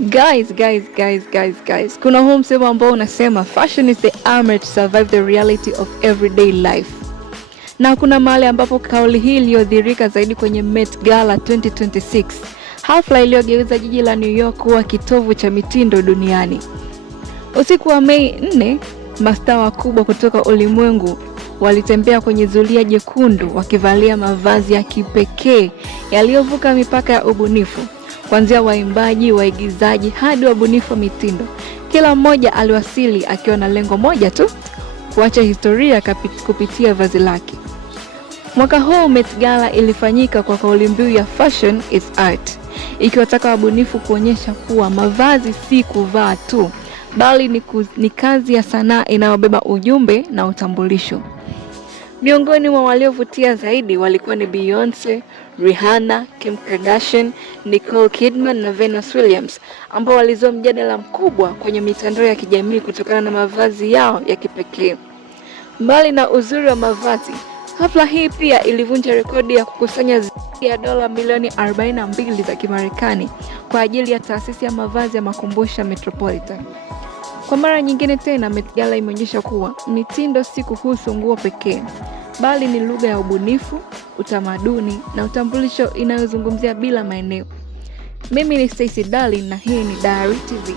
Guys. Kuna huu msemo ambao unasema fashion is the armor to survive the reality of everyday life. Na kuna mahali ambapo kauli hii iliyodhihirika zaidi kwenye Met Gala 2026. Hafla iliyogeuza jiji la New York kuwa kitovu cha mitindo duniani. Usiku wa Mei 4, mastaa wakubwa kutoka ulimwengu walitembea kwenye zulia jekundu wakivalia mavazi ya kipekee yaliyovuka mipaka ya ubunifu. Kuanzia waimbaji, waigizaji hadi wabunifu wa mitindo. Kila mmoja aliwasili akiwa na lengo moja tu, kuacha historia kupitia vazi lake. Mwaka huu Met Gala ilifanyika kwa kauli mbiu ya Fashion is Art, ikiwataka wabunifu kuonyesha kuwa mavazi si kuvaa tu, bali ni kazi ya sanaa inayobeba ujumbe na utambulisho. Miongoni mwa waliovutia zaidi walikuwa ni Beyonce, Rihanna, Kim Kardashian, Nicole Kidman na Venus Williams, ambao walizua mjadala mkubwa kwenye mitandao ya kijamii kutokana na mavazi yao ya kipekee. Mbali na uzuri wa mavazi, hafla hii pia ilivunja rekodi ya kukusanya zaidi ya dola milioni 42 za Kimarekani kwa ajili ya taasisi ya mavazi ya makumbusho Metropolitan. Kwa mara nyingine tena, Met Gala imeonyesha kuwa mitindo si kuhusu nguo pekee, bali ni lugha ya ubunifu, utamaduni na utambulisho inayozungumzia bila maeneo. Mimi ni Stacy Darling na hii ni Diary TV.